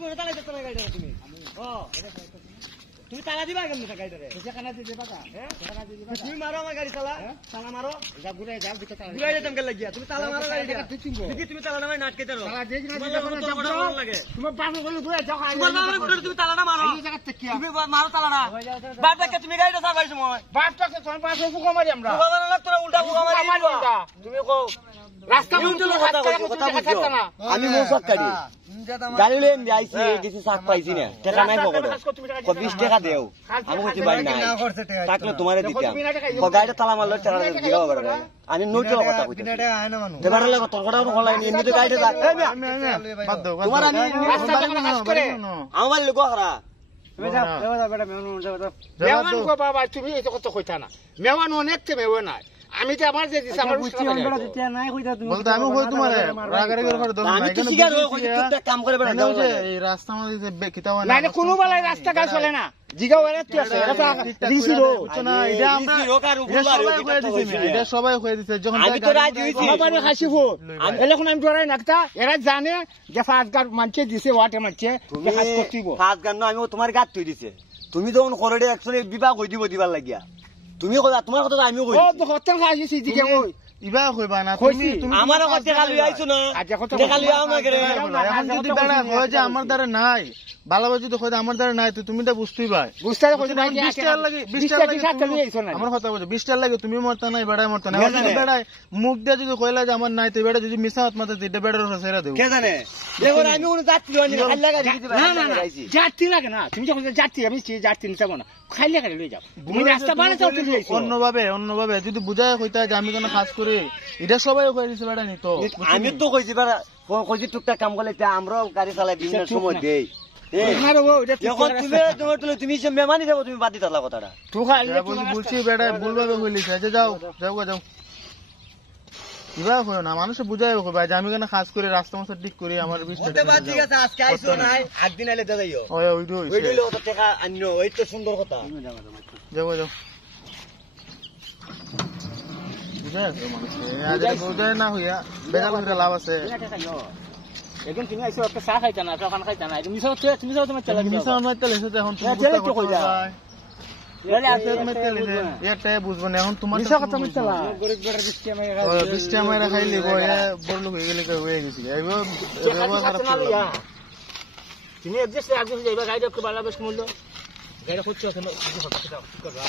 জীবনে তালা দিতে না গাড়িটা তুমি তুমি তালা দিবা কেমন গাড়িটারে তুমি মারো আমার গাড়ি তালা তালা মারো ঘুরে যেতাম কে লাগিয়া তুমি তালা মারো গাড়িটা তুমি তালা নামাই নাটকে দেরো তুমি তালা না মারো তুমি মারো তালা না বাপ দেখে তুমি গাড়িটা চালাইছো তোরা উল্টা ফুকা মারি তুমি রাস্তা আমি মৌসক গাড়ি গাড়ি লেন আইছি কিছু শাক পাইছি না টাকা নাই পকেটে 20 টাকা দেও আমি কইছি ভাই নাই টাকা তোমারে দিতাম গাড়িটা তালা মারলো টাকা দিও করে আমি নোটের কথা কইছি দেবার লাগে তোর কথা হলাই নি এমনি তো গাড়িটা বাদ দাও তোমার আমি রাস্তা কাজ করে আমার লোক হারা তুমি যাও বেটা মেহমান কো বাবা তুমি এই কথা কইতা না মেহমান অনেকতে মেহমান নাই আমি তো আমার যে দিছি আমার বেটা দিতে নাই কইতা তুমি বলতে আমি কই তোমারে রাগারে করে দম নাই কেন একটা কাম করে বেটা দাও এই রাস্তা মধ্যে কিতাব না না কোনো বেলায় রাস্তা কাজ চলে না জিগাও এর কি আছে এটা দিছি রো না এটা আমরা এটা সবাই কই দিছে যখন আমি তো রাজি হইছি বাবারে হাসিবো এখন আমি ডরাই নাকতা এরা জানে যে ফাজগার মানছে দিছে ওয়াটে মানছে যে হাত করতিব ফাজগার না আমি তোমার গাত তুই দিছে তুমি যখন কোরেডে একচুয়ালি বিবাহ কই দিবার লাগিয়া তুমি কইবা তোমার কথা আমিও কই ও তো হতেন খাইছি দিকে কই ইবা কইবা না তুমি আমার কথা টাকা লই আইছো না টাকা লই আও না করে এখন যদি বেড়া হয় যে আমার দ্বারা নাই ভালোভাবে যদি কই আমার দ্বারা নাই তো তুমি তো বুঝতেই পাই বুঝতে কইছ না 20 টাকা লাগে 20 টাকা টাকা লই আইছো না আমার কথা বুঝো 20 টাকা লাগে তুমি মরতা নাই বেড়াই মরতা না যদি বেড়াই মুখ দিয়ে যদি কইলা যে আমার নাই তো বেড়া যদি মিছাত মাথা দিতে বেড়ার রসেরা দেও কে জানে দেখো আমি কোন যাত্রী হই না খালি লাগা দিতে না না যাত্রী লাগে না তুমি যখন যাত্রী আমি যাত্রী নিতাম না খালি লাগা লই যাও তুমি রাস্তা বাড়া চাও তুমি অন্যভাবে যদি বুঝায় কইতা যে আমি কোন কাজ করি এটা সবাই কই দিছে বেড়া নি তো আমি তো কইছি বেড়া কইছি টুকটাক কাম করলে আমরাও গাড়ি চালাই বিভিন্ন সময় দেই তুমি মেমানি যাবো তুমি বাদ দিতে কথাটা বলছি বেড়া ভুলভাবে বলিস যাও যাও যাও এবার হয় না মানুষে বুঝাই ভাই যে আমি কেন কাজ করে রাস্তা মাস্তা ঠিক করি আমার সুন্দর কথা যাবো যাও বুঝাই না হইয়া বেজাল হইয়া লাভ আছে এখন তুমি আইছো একটা চা খাইতা না খান খাইতা না তুমি সব তুমি সব তোমার চালা মিছা আমার চালাইছো এখন তুমি বুঝতে কই যা এলে আছে তুমি চালাইছে এটা বুঝবো না এখন তোমার মিছা কথা তুমি চালা গরিব বেড়া বৃষ্টি আমার খাইলি গো এ বড় লোক হয়ে গেলে হয়ে গেছে এইগো ব্যবহার খারাপ তুমি এডজাস্ট আগে যাইবা গাড়ি একটু বালা বেশ মূল্য গাড়ি খুঁজছো কেন কিছু কথা কি করবা